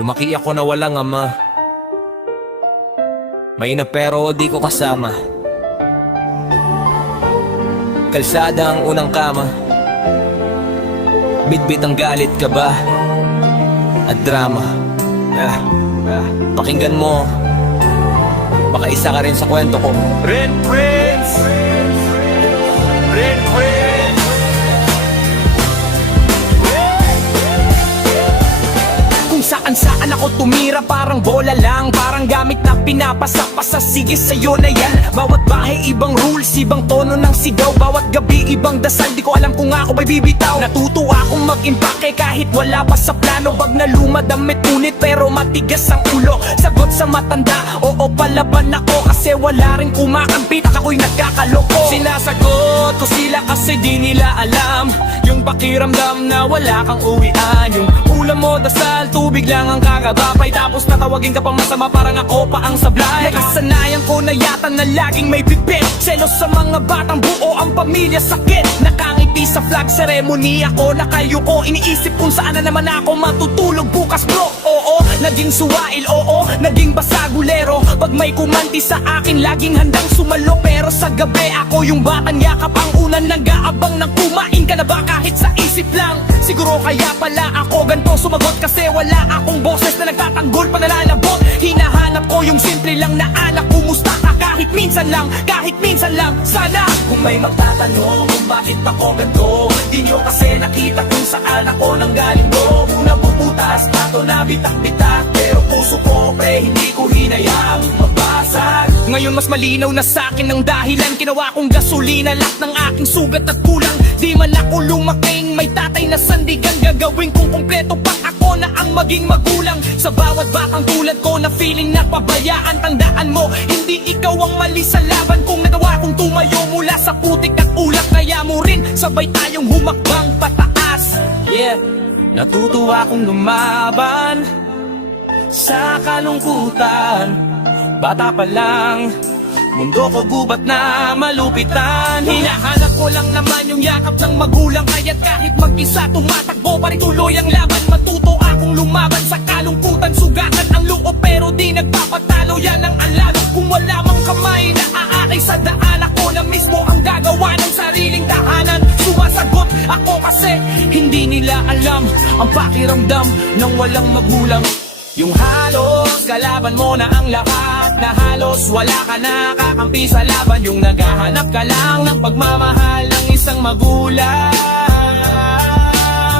Lumaki ako na walang ama. May ina pero di ko kasama. Kalsada ang unang kama. Bitbit ang galit ka ba at drama. Pakinggan mo, baka isa ka rin sa kwento ko. Red Prince, Red Prince. Saan ako tumira, parang bola lang, parang gamit na pinapasa-pasa. Sige sa'yo na yan. Bawat bahay ibang rules, ibang tono ng sigaw. Bawat gabi ibang dasal, di ko alam kung ako may bibitaw. Natutuwa akong mag-impake kahit wala pa sa plano. Bag na lumadamit ngunit pero matigas ang ulo. Sagot sa matanda, oo palaban ako. Kasi wala rin kumakampit, ako'y nagkakaloko. Sinasagot ko sila kasi di nila alam yung pakiramdam na wala kang uwian. Yung ulam mo dasal, tubig lang ang kakagapay. Tapos natawagin ka pang masama, parang ako pa ang sablay. Nakasanayan ko na yata na laging may bibit. Selos sa mga batang buo ang pamilya sakit. Nakangiti sa flag ceremony ako, nakayuko. Iniisip kung saan na naman ako matutulog bukas bro. Oo, naging suwail, oo, naging basagulero. Pag may kumanti sa akin, laging handang sumalo. Pero sa gabi ako yung batang yakap, ang unang nag-aabang ng kumain ka na ba kahit sa isip lang. Siguro kaya pala ako ganito sumagot, kasi wala akong boses na nagtatanggol pa nalalabot. Hinahanap ko yung simple lang na anak, kumusta ka kahit minsan lang, kahit minsan lang. Sana kung may magtatanong kung bakit ako ganito, di nyo kasi nakita kung saan ako nanggaling ko. Unang puputas, pato na bitak-bitak, pero puso ko pre, hindi ko hinayaang mabasag. Ngayon mas malinaw na sa'kin ang dahilan, kinawa kong gasolina lahat ng aking sugat at kulang. Di man ako lumaking may tatay na sandigan, gagawin kong kumpleto pa ako na ang maging magulang. Sa bawat batang tulad ko na feeling na pabayaan, tandaan mo, hindi ikaw ang mali sa laban. Kung nagawa kong tumayo mula sa putik at ulak, kaya mo rin sabay tayong humakbang pataas. Yeah, natutuwa kong lumaban sa kalungkutan. Bata pa lang, mundo ko gubat na malupitan. Hinahanap ko lang naman yung yakap ng magulang, kaya't kahit mag-isa tumatakbo pa rin tuloy ang laban. Matuto akong lumaban sa kalungkutan, sugatan ang loob pero di nagpapatalo, yan ang alam. Kung wala mang kamay na aakay sa daan, ako na mismo ang gagawa ng sariling tahanan. Sumasagot ako kasi hindi nila alam ang pakiramdam ng walang magulang. Yung halos kalaban mo na ang lahat, na halos wala ka na kakampi sa laban. Yung naghahanap ka lang ng pagmamahal ng isang magulang.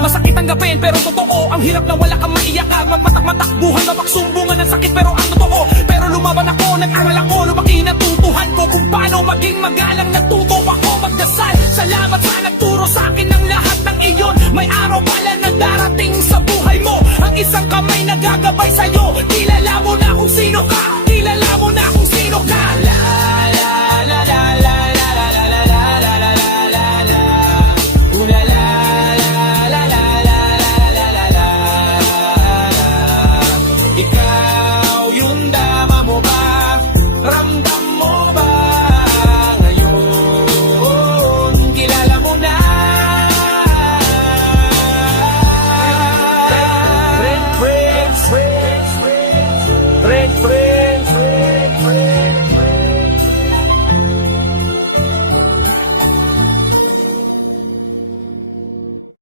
Masakit tanggapin pero totoo, ang hirap na wala kang maiyakan. Magmatak-matakbuhan, mapagsumbungan ng sakit pero ang totoo. Pero lumaban ako, nag-aral ako, lumaki natutuhan ko kung paano maging magalang. Natuto ako magdasal, salamat sa nagturo sa akin ng lahat ng iyon. May araw pala na darating sa buhay mo, ang isang kamay